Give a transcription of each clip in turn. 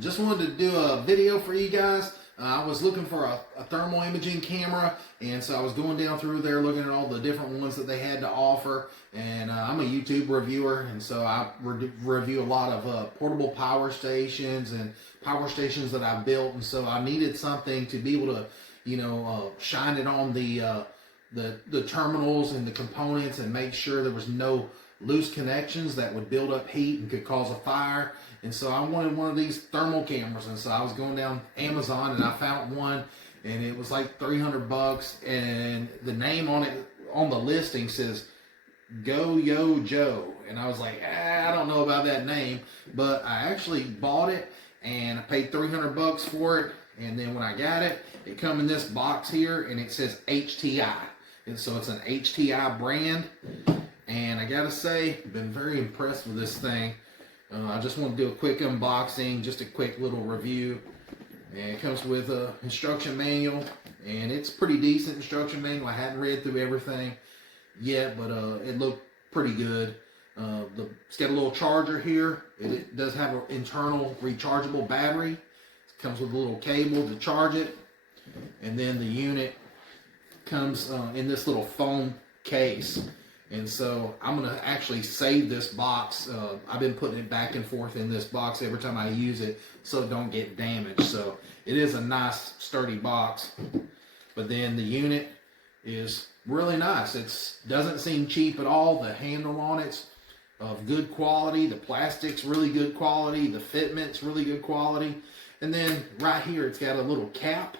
Just wanted to do a video for you guys. I was looking for a thermal imaging camera, and so I was going down through there looking at all the different ones that they had to offer. And I'm a YouTube reviewer, and so I review a lot of portable power stations and power stations that I've built. And so I needed something to be able to, you know, shine it on the terminals and the components and make sure there was no loose connections that would build up heat and could cause a fire. And so I wanted one of these thermal cameras, and so I was going down Amazon and I found one, and it was like $300, and the name on it on the listing says GOYOJO, and I was like, I don't know about that name, but I actually bought it and I paid $300 for it. And then when I got it, it come in this box here and it says HTI, and so it's an HTI brand. And I gotta say, I've been very impressed with this thing. I just want to do a quick unboxing, just a quick little review. And it comes with an instruction manual, and it's pretty decent instruction manual. I hadn't read through everything yet, but it looked pretty good. It's got a little charger here. It does have an internal rechargeable battery. It comes with a little cable to charge it, and then the unit comes in this little foam case. And so I'm going to actually save this box. I've been putting it back and forth in this box every time I use it so it don't get damaged. So it is a nice sturdy box. But then the unit is really nice. It doesn't seem cheap at all. The handle on it's of good quality. The plastic's really good quality. The fitment's really good quality. And then right here it's got a little cap,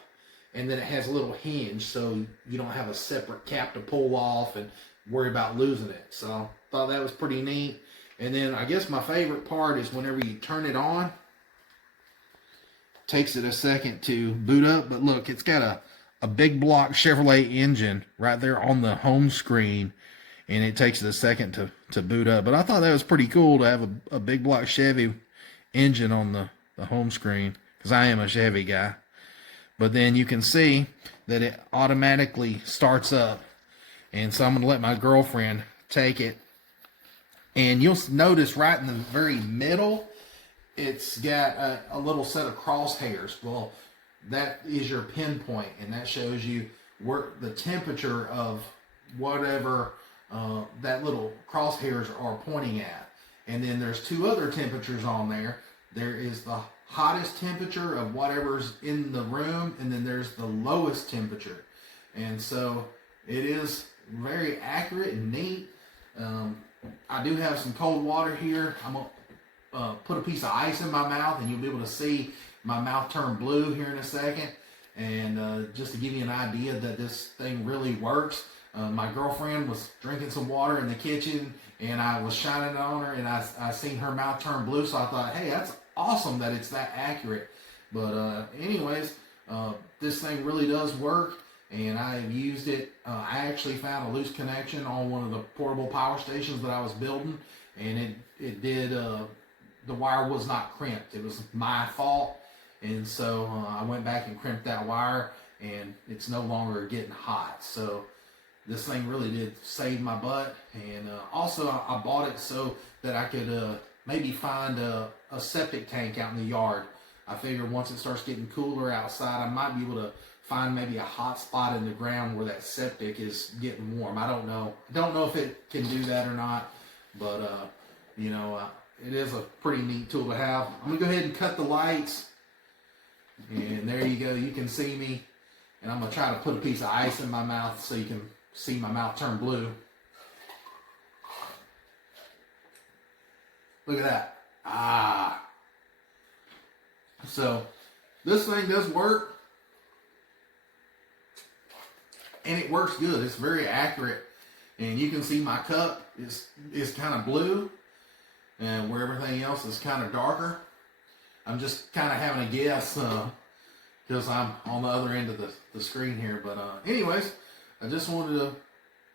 and then it has a little hinge so you don't have a separate cap to pull off and worry about losing it. So I thought that was pretty neat. And then I guess my favorite part is whenever you turn it on, it takes it a second to boot up, but look, it's got a big block Chevrolet engine right there on the home screen, and it takes it a second to boot up. But I thought that was pretty cool to have a big block Chevy engine on the home screen, because I am a Chevy guy. But then you can see that it automatically starts up. And so I'm going to let my girlfriend take it. And you'll notice right in the very middle, it's got a little set of crosshairs. Well, that is your pinpoint, and that shows you where the temperature of whatever that little crosshairs are pointing at. And then there's two other temperatures on there. There is the hottest temperature of whatever's in the room, and then there's the lowest temperature. And so it is very accurate and neat. I do have some cold water here. I'm gonna put a piece of ice in my mouth, and you'll be able to see my mouth turn blue here in a second. And just to give you an idea that this thing really works, my girlfriend was drinking some water in the kitchen, and I was shining it on her, and I seen her mouth turn blue. So I thought, hey, that's awesome that it's that accurate. But anyways, this thing really does work. And I have used it. I actually found a loose connection on one of the portable power stations that I was building, and it did, the wire was not crimped. It was my fault, and so I went back and crimped that wire, and it's no longer getting hot. So this thing really did save my butt. And also I bought it so that I could maybe find a septic tank out in the yard. I figured once it starts getting cooler outside, I might be able to find maybe a hot spot in the ground where that septic is getting warm. I don't know. I don't know if it can do that or not, but you know, it is a pretty neat tool to have. I'm gonna go ahead and cut the lights, and there you go. You can see me, and I'm gonna try to put a piece of ice in my mouth so you can see my mouth turn blue. Look at that. So this thing does work. And it works good. It's very accurate. And you can see my cup is kind of blue, and where everything else is kind of darker. I'm just kind of having a guess because I'm on the other end of the screen here. But anyways, I just wanted to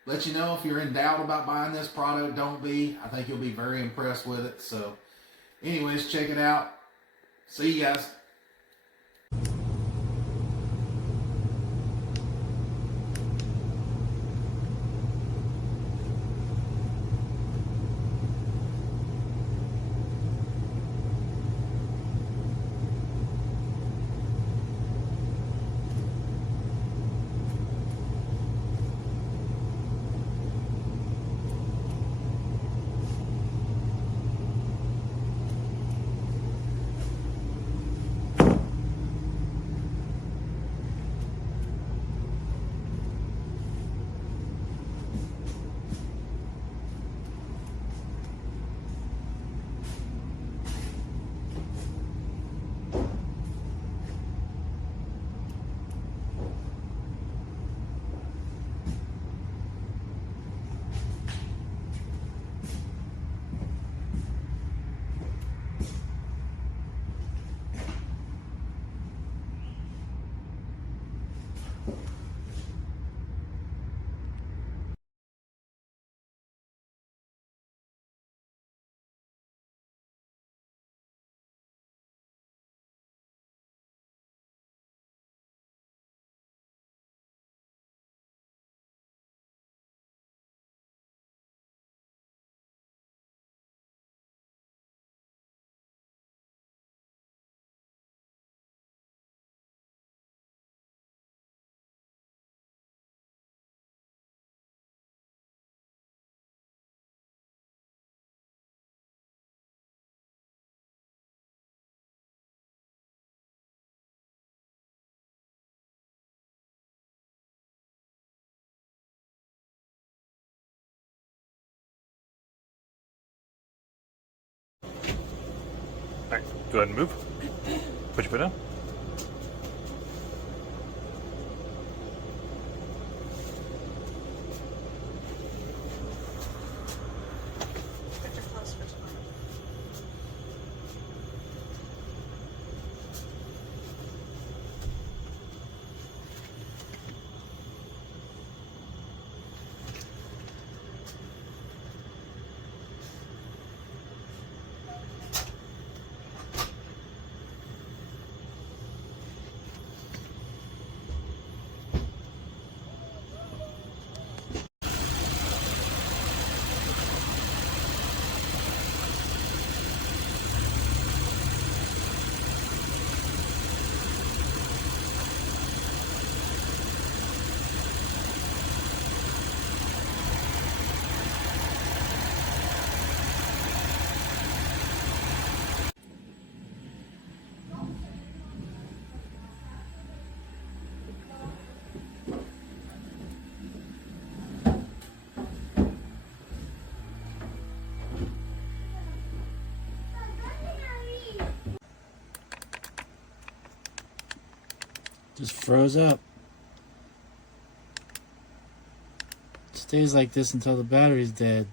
let you know, if you're in doubt about buying this product, don't be. I think you'll be very impressed with it. So anyways, check it out. See you guys. Go ahead and move. Put your foot down. Just froze up. Stays like this until the battery's dead.